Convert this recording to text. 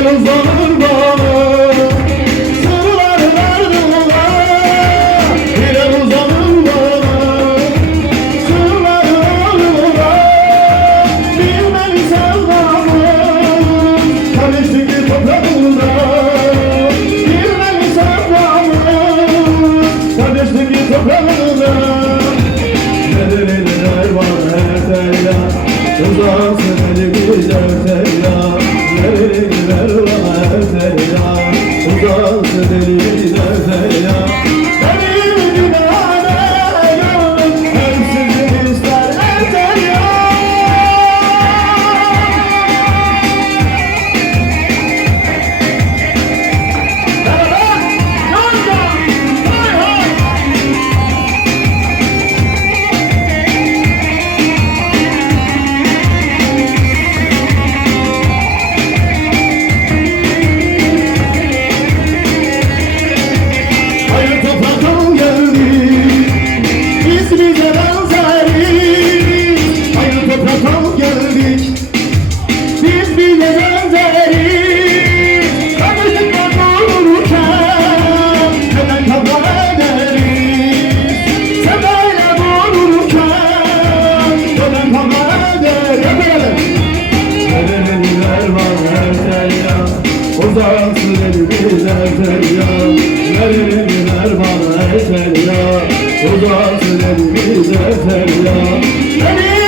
el uzanır bana. Sırlar ardına bir el uzanır bana. Sırlar ardına bilmem sevdamı. Karıştı ki toprağımda bilmem sevdamı. Karıştı ki toprağımda. Neler var her derya. Uzansın elimizden derya. Neler var her derya. Uzansın elimizden derya. Benim günahlarım hepsini ister her derya. Uzansın elimizden derya. Neler bana derya. Uzansın elimizden derya.